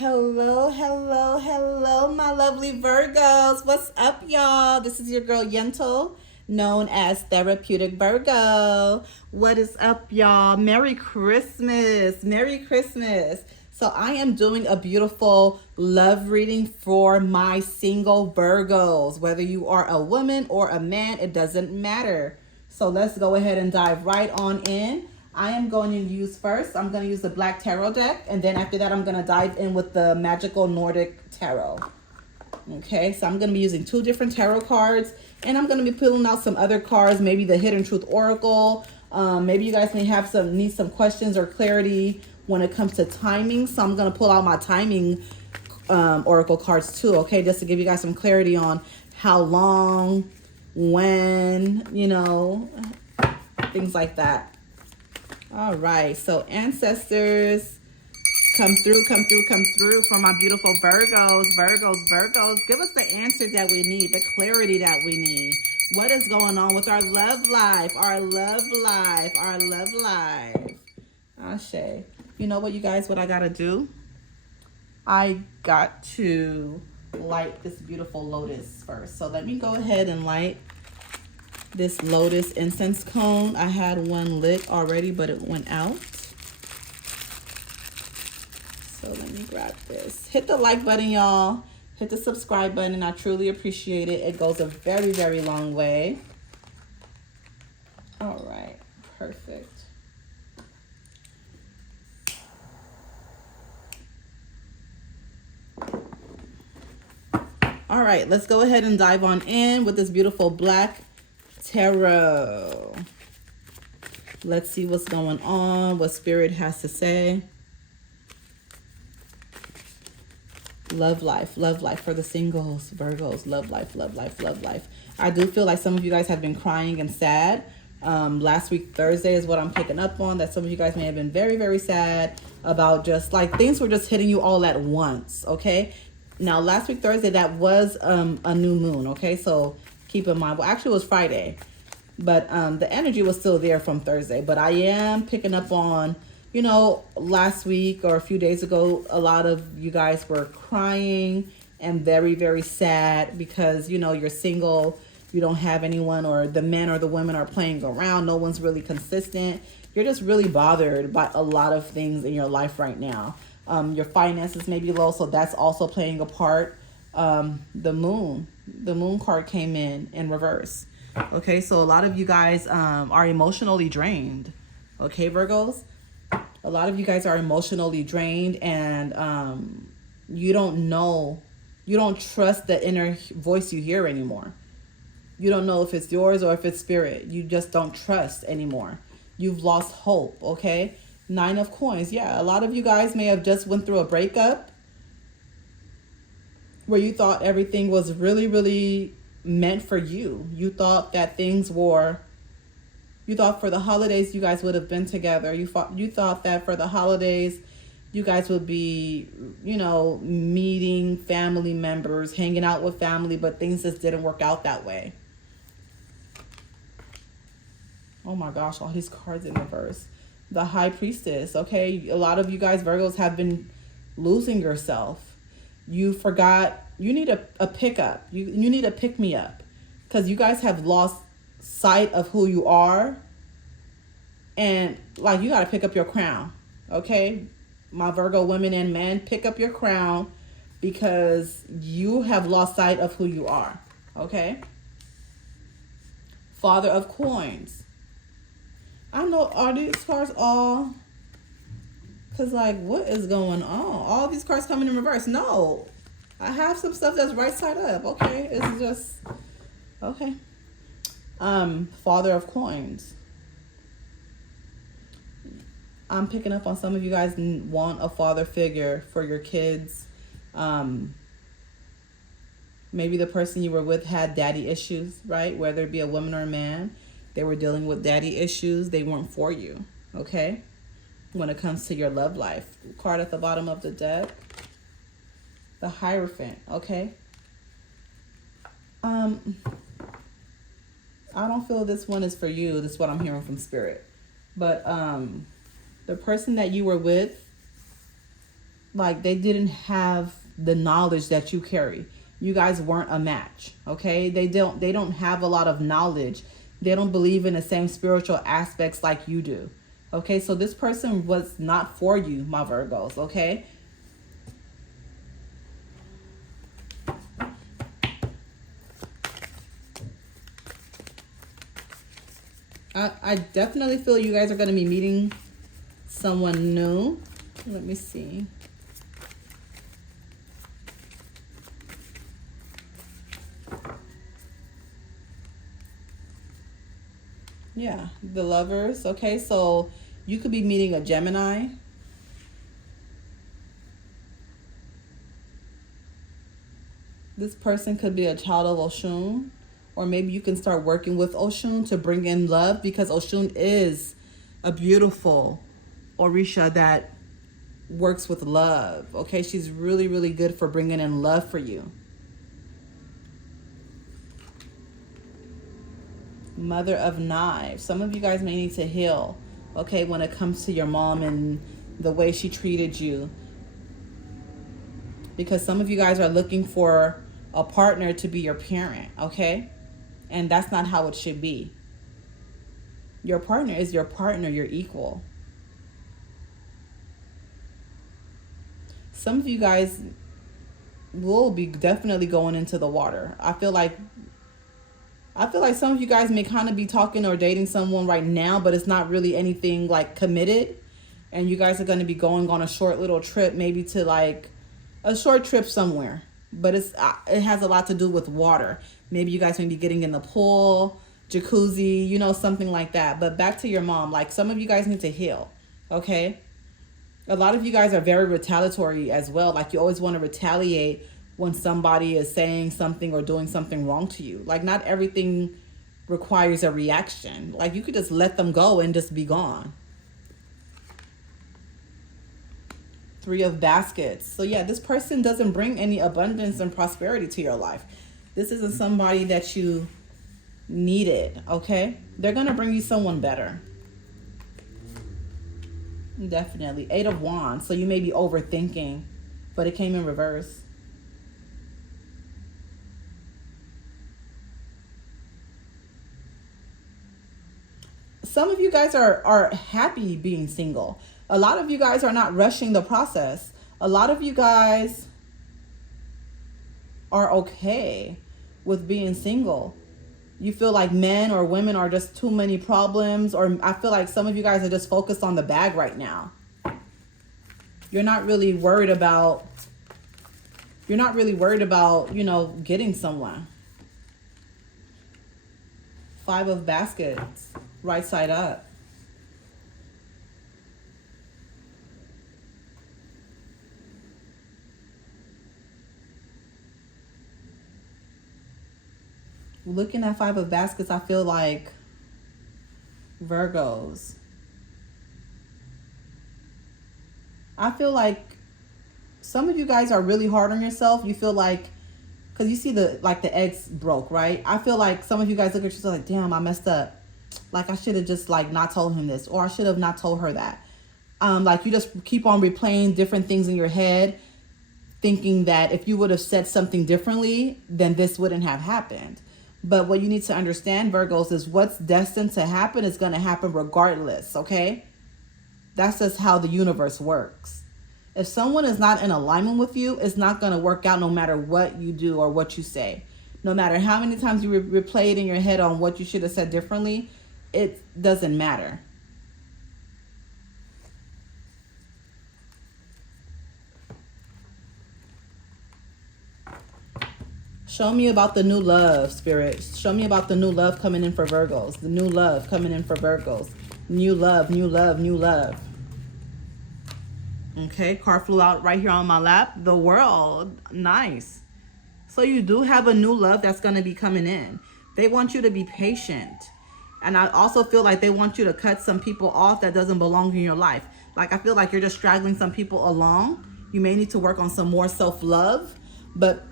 Hello, hello, hello, my lovely Virgos. What's up, y'all? This is your girl Yentl, known as Therapeutic Virgo. What is up, y'all? Merry Christmas. Merry Christmas. So, I am doing a beautiful love reading for my single Virgos. Whether you are a woman or a man, it doesn't matter. So, let's go ahead and dive right on in. I am going to use first, I'm going to use the Black Tarot deck. And then after that, I'm going to dive in with the Magical Nordic Tarot. Okay, so I'm going to be using two different tarot cards. And I'm going to be pulling out some other cards, maybe the Hidden Truth Oracle. Maybe you guys may have need some questions or clarity when it comes to timing. So I'm going to pull out my timing Oracle cards too, okay? Just to give you guys some clarity on how long, when, things like that. All right, so ancestors, come through for my beautiful Virgos. Give us the answers that we need, the clarity that we need. What is going on with our love life, our love life? Ashe. You know what, you guys, what I got to do? I got to light this beautiful lotus first. So let me go ahead and light this lotus incense cone. I had one lit already, but it went out. So let me grab this. Hit the like button, y'all. Hit the subscribe button. I truly appreciate it. It goes a very, very long way. All right, perfect. All right, let's go ahead and dive on in with this beautiful Black Tarot. Let's see what's going on, what Spirit has to say. Love life for the singles, Virgos. Love life. I do feel like some of you guys have been crying and sad. Last week, Thursday, is what I'm picking up on, that some of you guys may have been very, very sad about just like things were just hitting you all at once, okay? Now, last week, Thursday, that was a new moon, okay? So keep in mind, well, actually it was Friday, but the energy was still there from Thursday. But I am picking up on, last week or a few days ago, a lot of you guys were crying and very, very sad because, you're single, you don't have anyone, or the men or the women are playing around. No one's really consistent. You're just really bothered by a lot of things in your life right now. Your finances may be low, so that's also playing a part. The moon card came in reverse. Okay, so a lot of you guys are emotionally drained. Okay, Virgos? A lot of you guys are emotionally drained, and you don't trust the inner voice you hear anymore. You don't know if it's yours or if it's spirit. You just don't trust anymore. You've lost hope, okay? 9 of Coins. Yeah, a lot of you guys may have just went through a breakup where you thought everything was really, really meant for you. You thought that you thought for the holidays you guys would have been together. You thought that for the holidays you guys would be, meeting family members, hanging out with family, but things just didn't work out that way. Oh my gosh, all these cards in reverse. The High Priestess, okay? A lot of you guys, Virgos, have been losing yourself. You forgot, you need a pickup. You need a pick-me-up. Because you guys have lost sight of who you are. And, you got to pick up your crown, okay? My Virgo women and men, pick up your crown because you have lost sight of who you are, okay? Father of Coins. I don't know, are these cards all... Because, what is going on? All these cards coming in reverse. No. I have some stuff that's right side up. Okay. It's just... Okay. Father of Coins. I'm picking up on some of you guys want a father figure for your kids. Maybe the person you were with had daddy issues, right? Whether it be a woman or a man. They were dealing with daddy issues. They weren't for you, okay? When it comes to your love life. Card at the bottom of the deck. The Hierophant, okay? I don't feel this one is for you. This is what I'm hearing from Spirit. But the person that you were with Like they didn't have the knowledge that you carry. You guys weren't a match, okay? They don't have a lot of knowledge. They don't believe in the same spiritual aspects like you do. Okay? So this person was not for you, my Virgos, okay? I definitely feel you guys are going to be meeting someone new. Let me see. Yeah, the Lovers. Okay, so you could be meeting a Gemini. This person could be a child of Oshun. Or maybe you can start working with Oshun to bring in love, because Oshun is a beautiful Orisha that works with love. Okay, she's really, really good for bringing in love for you. Mother of Knives. Some of you guys may need to heal, okay, when it comes to your mom and the way she treated you. Because some of you guys are looking for a partner to be your parent, okay? And that's not how it should be. Your partner is your partner, your equal. Some of you guys will be definitely going into the water. I feel like some of you guys may kind of be talking or dating someone right now, but it's not really anything like committed. And you guys are going to be going on a short little trip, maybe to like a short trip somewhere. But it has a lot to do with water. Maybe you guys may be getting in the pool, jacuzzi, you know, something like that. But back to your mom, like some of you guys need to heal, okay? A lot of you guys are very retaliatory as well. Like you always want to retaliate when somebody is saying something or doing something wrong to you. Like not everything requires a reaction. Like you could just let them go and just be gone. Three of Baskets. So yeah, this person doesn't bring any abundance and prosperity to your life. This isn't somebody that you needed, okay? They're going to bring you someone better. Definitely. Eight of Wands. So you may be overthinking, but it came in reverse. Some of you guys are happy being single. A lot of you guys are not rushing the process. A lot of you guys are okay with being single. You feel like men or women are just too many problems, or I feel like some of you guys are just focused on the bag right now. You're not really worried about, you know, getting someone. Five of Baskets, right side up. Looking at Five of Baskets, I feel like Virgos. I feel like some of you guys are really hard on yourself. You feel like, because you see the eggs broke, right? I feel like some of you guys look at yourself like, damn, I messed up. Like I should have just like not told him this, or I should have not told her that. Like you just keep on replaying different things in your head, thinking that if you would have said something differently, then this wouldn't have happened. But what you need to understand, Virgos, is what's destined to happen is going to happen regardless, okay? That's just how the universe works. If someone is not in alignment with you, it's not going to work out no matter what you do or what you say. No matter how many times you replay it in your head on what you should have said differently, it doesn't matter. Show me about the new love, Spirit. Show me about the new love coming in for Virgos. The new love coming in for Virgos. New love, new love, new love. Okay, card flew out right here on my lap. The World. Nice. So you do have a new love that's going to be coming in. They want you to be patient. And I also feel like they want you to cut some people off that doesn't belong in your life. Like I feel like you're just straggling some people along. You may need to work on some more self-love. But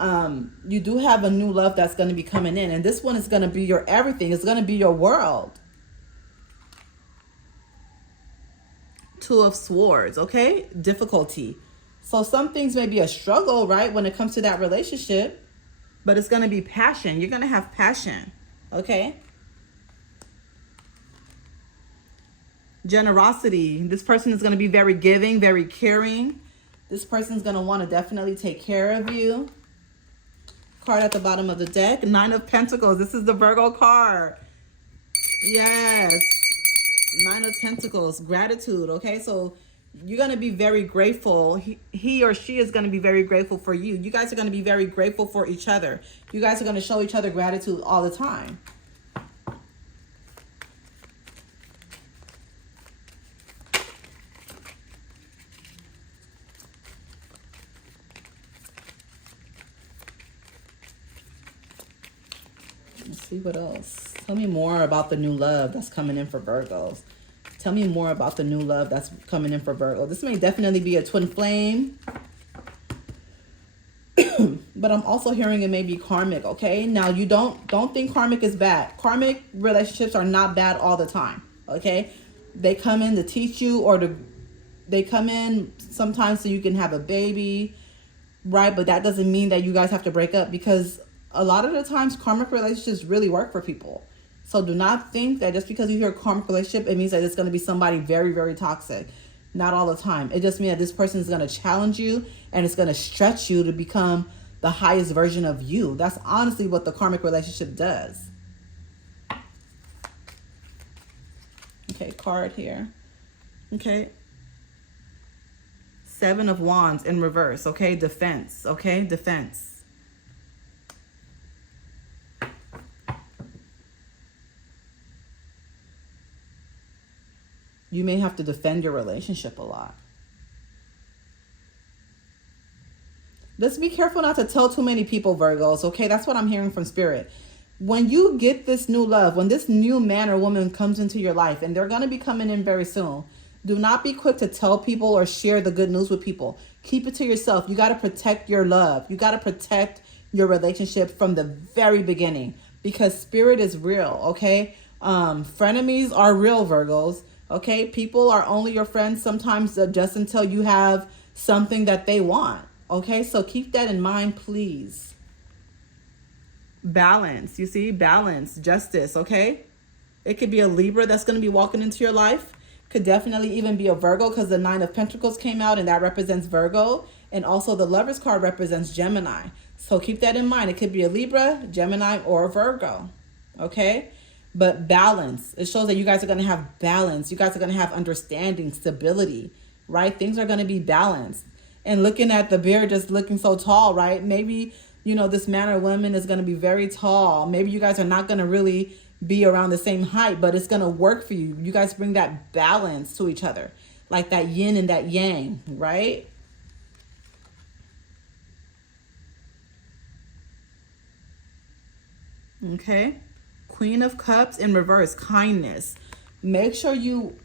you do have a new love that's going to be coming in. And this one is going to be your everything. It's going to be your world. Two of Swords, okay? Difficulty. So some things may be a struggle, right, when it comes to that relationship, but it's going to be passion. You're going to have passion, okay? Generosity. This person is going to be very giving, very caring. This person is going to want to definitely take care of you. Card at the bottom of the deck, 9 of Pentacles. This is the Virgo card. Yes. 9 of Pentacles, gratitude, okay? So you're going to be very grateful. He or she is going to be very grateful for you. You guys are going to be very grateful for each other. You guys are going to show each other gratitude all the time. Let's see what else. Tell me more about the new love that's coming in for Virgos. Tell me more about the new love that's coming in for Virgo. This may definitely be a twin flame. But I'm also hearing it may be karmic, okay? Now, you don't think karmic is bad. Karmic relationships are not bad all the time, okay? They come in to teach you, or they come in sometimes so you can have a baby, right? But that doesn't mean that you guys have to break up, because a lot of the times karmic relationships really work for people. So do not think that just because you hear karmic relationship, it means that it's going to be somebody very, very toxic. Not all the time. It just means that this person is going to challenge you, and it's going to stretch you to become the highest version of you. That's honestly what the karmic relationship does. Okay, card here. Okay. 7 of Wands in reverse. Okay, defense. Okay, defense. You may have to defend your relationship a lot. Let's be careful not to tell too many people, Virgos, okay? That's what I'm hearing from Spirit. When you get this new love, when this new man or woman comes into your life, and they're going to be coming in very soon, do not be quick to tell people or share the good news with people. Keep it to yourself. You got to protect your love. You got to protect your relationship from the very beginning, because Spirit is real, okay? Frenemies are real, Virgos, okay? People are only your friends sometimes just until you have something that they want. Okay, so keep that in mind, please. Balance, you see, balance, justice, okay? It could be a Libra that's going to be walking into your life. Could definitely even be a Virgo, because the 9 of Pentacles came out, and that represents Virgo. And also the Lover's card represents Gemini. So keep that in mind. It could be a Libra, Gemini, or a Virgo, okay? But balance, it shows that you guys are going to have balance. You guys are going to have understanding, stability, right? Things are going to be balanced. And looking at the bear just looking so tall, right? Maybe, you know, this man or woman is going to be very tall. Maybe you guys are not going to really be around the same height, but it's going to work for you. You guys bring that balance to each other, like that yin and that yang, right? Okay. Queen of Cups in reverse, kindness. Make sure you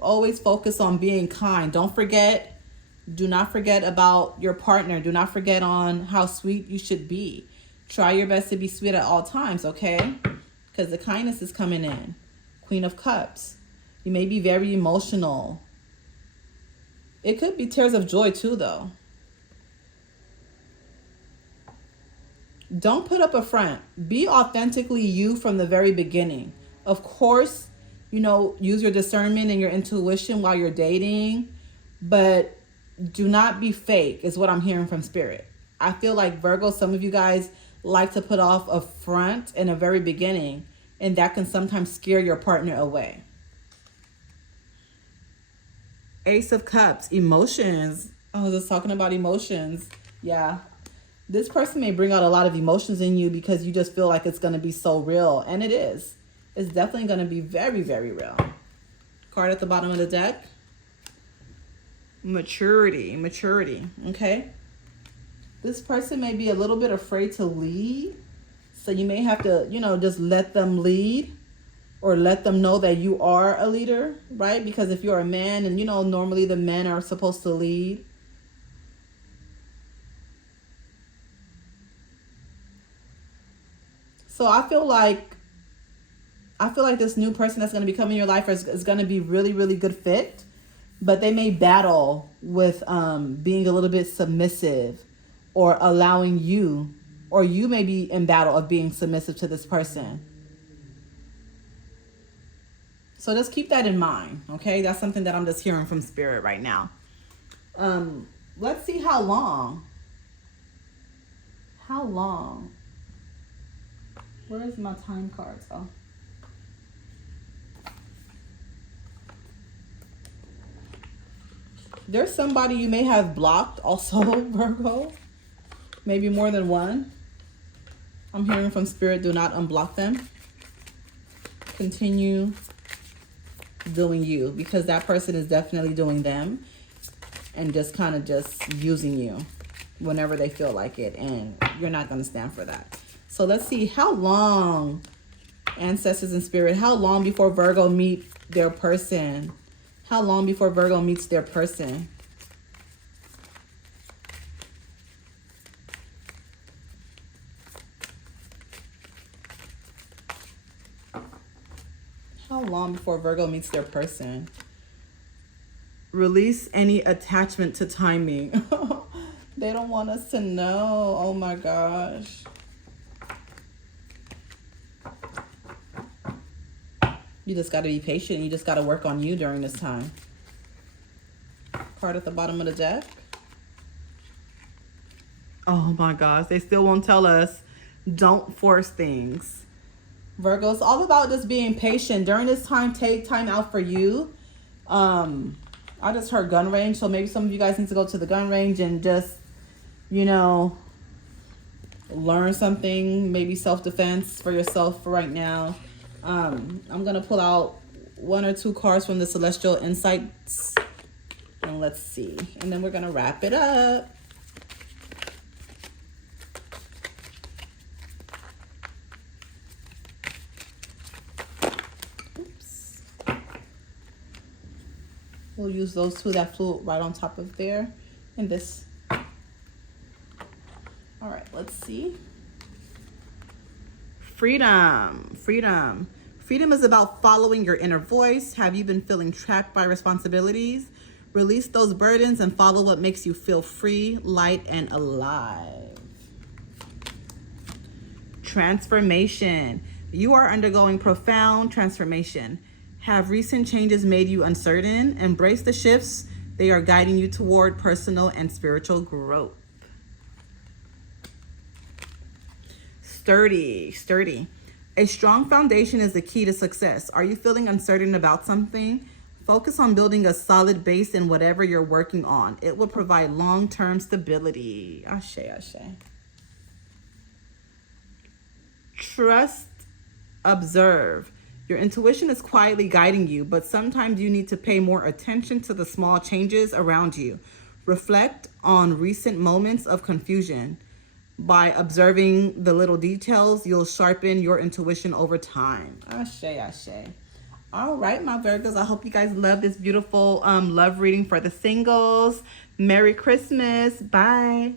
always focus on being kind. Do not forget about your partner. Do not forget on how sweet you should be. Try your best to be sweet at all times, okay? Because the kindness is coming in. Queen of Cups. You may be very emotional. It could be tears of joy too, though. Don't put up a front. Be authentically you from the very beginning. Of course, you know, use your discernment and your intuition while you're dating, but do not be fake is what I'm hearing from Spirit. I feel like Virgo, some of you guys like to put off a front in the very beginning, and that can sometimes scare your partner away. Ace of Cups, emotions. I was just talking about emotions. Yeah. This person may bring out a lot of emotions in you because you just feel like it's going to be so real. And it is. It's definitely going to be very, very real. Card at the bottom of the deck. Maturity, okay? This person may be a little bit afraid to lead. So you may have to, you know, just let them lead, or let them know that you are a leader, right? Because if you're a man, and, you know, normally the men are supposed to lead. So I feel like this new person that's going to be coming in your life is going to be really, really good fit. but they may battle with being a little bit submissive or allowing you, or you may be in battle of being submissive to this person. So just keep that in mind, okay? That's something that I'm just hearing from Spirit right now. Let's see how long. How long? Where is my time cards? Oh. There's somebody you may have blocked also, Virgo. Maybe more than one. I'm hearing from Spirit, do not unblock them. Continue doing you, because that person is definitely doing them and just kind of just using you whenever they feel like it, and you're not going to stand for that. So let's see how long, ancestors and Spirit, how long before Virgo meet their person? How long before Virgo meets their person? How long before Virgo meets their person? Release any attachment to timing. They don't want us to know. Oh my gosh. You just got to be patient. You just got to work on you during this time. Card at the bottom of the deck. Oh my gosh. They still won't tell us. Don't force things. Virgo, it's all about just being patient. During this time, take time out for you. I just heard gun range. So maybe some of you guys need to go to the gun range and just, you know, learn something. Maybe self-defense for yourself for right now. I'm going to pull out 1 or 2 cards from the Celestial Insights. And let's see. And then we're going to wrap it up. Oops. We'll use those 2 that flew right on top of there. And this. All right, let's see. Freedom. Freedom. Freedom is about following your inner voice. Have you been feeling trapped by responsibilities? Release those burdens and follow what makes you feel free, light, and alive. Transformation. You are undergoing profound transformation. Have recent changes made you uncertain? Embrace the shifts. They are guiding you toward personal and spiritual growth. Sturdy. Sturdy. A strong foundation is the key to success. Are you feeling uncertain about something? Focus on building a solid base in whatever you're working on. It will provide long-term stability. Ashe, ashe. Trust, observe. Your intuition is quietly guiding you, but sometimes you need to pay more attention to the small changes around you. Reflect on recent moments of confusion. By observing the little details, you'll sharpen your intuition over time. Ashe, ashe. All right, my Virgos, I hope you guys love this beautiful love reading for the singles. Merry Christmas. Bye.